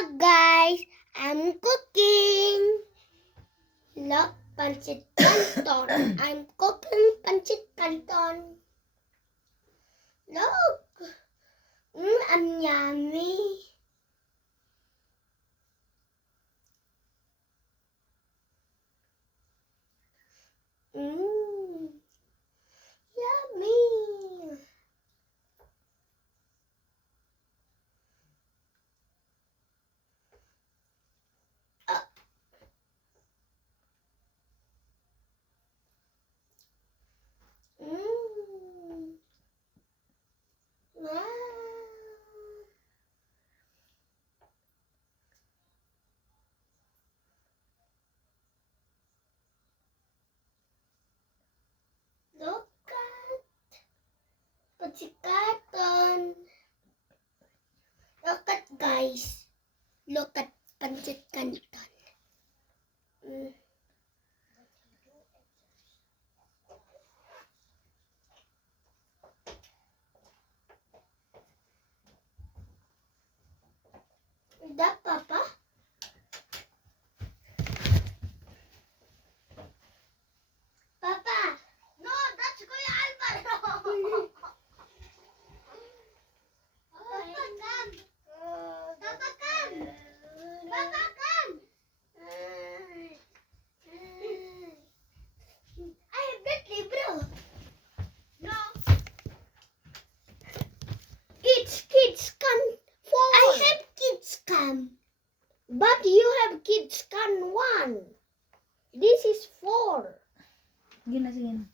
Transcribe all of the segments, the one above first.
Hello guys, I'm cooking. Look, pancit canton. I'm cooking pancit canton. Look, I'm yummy. Yummy. Wow. Look at pancit canton. Look at guys. Look at pancit canton. Is that Papa? Papa! No, that's Kuya Alvaro! Papa, come! Papa, come! Papa, come! I have that libro. No. Kids can four. I have kids can. But you have kids can one. This is four. Sige na, sige na.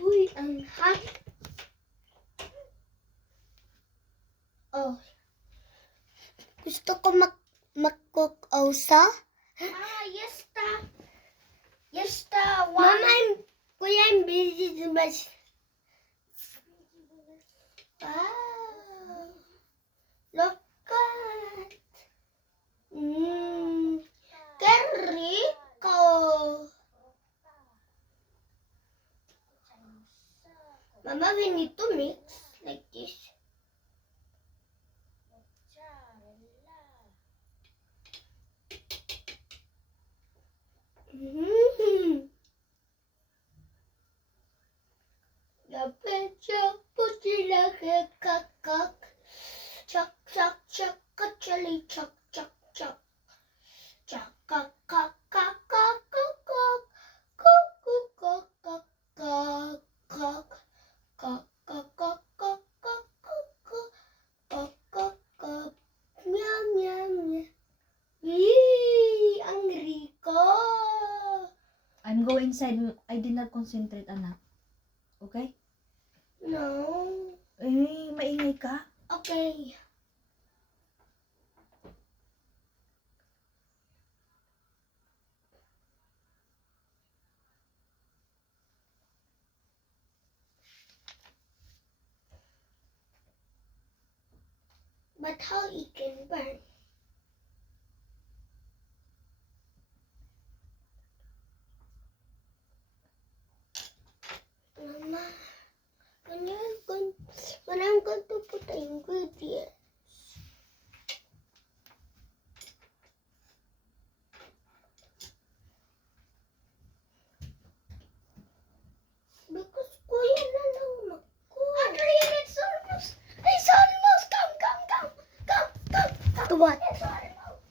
Uy, ang hot. Oh. Gusto ko mag-cook also. Yes, ta. Yes, ta. Mama, I'm busy too much. Wow. Look at. Rico. Mama, we need to mix like this. La pecha pusila ke kakak. Chak chak chak kachali chak chak chak. Chak kak kak kak kak kak kak. Kak kak kak kak kak. Kak kak kak kak kak kak. Kak kak kak. Meow meow meow. Yee, ang Rico. I'm go inside. I did not concentrate, anak. Okay? No. Eh, maingay ka. Okay. But how it can burn? Mama, when I'm going to put the ingredients. Because Kuya na lang mag-cook. Adrian, it's almost. Come. To what? It's almost.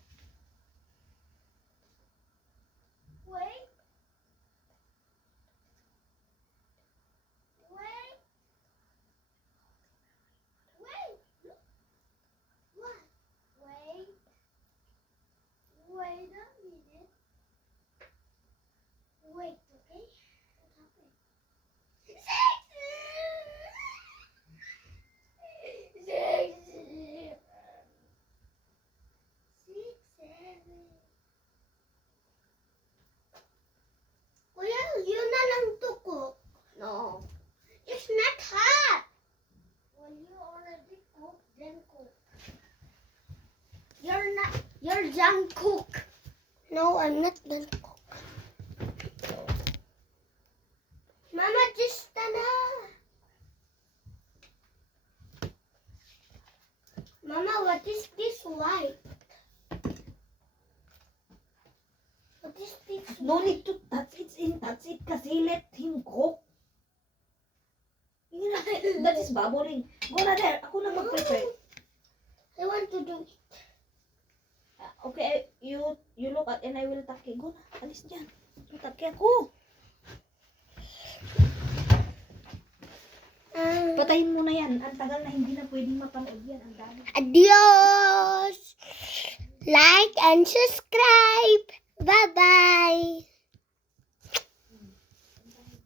Wait. What? Wait a minute. Wait, okay? What happened? Kuya, yun na lang to cook. No. It's not hot. When you already cook, then cook. You're done cook. No, I'm not done cook. Mama, just stand up. Mama, what is this white? What is this? No need to touch it kasi let him cook. Yun na, that is bubbling. Go na there. Ako na mag-prepare. I want to do it. Okay, you look at and I will take. Go na. Alis dyan. Take ako. Patayin mo na yan. Ang tagal na hindi na pwedeng mapanood yan. Ang dami. Adios! Like and subscribe. Bye-bye.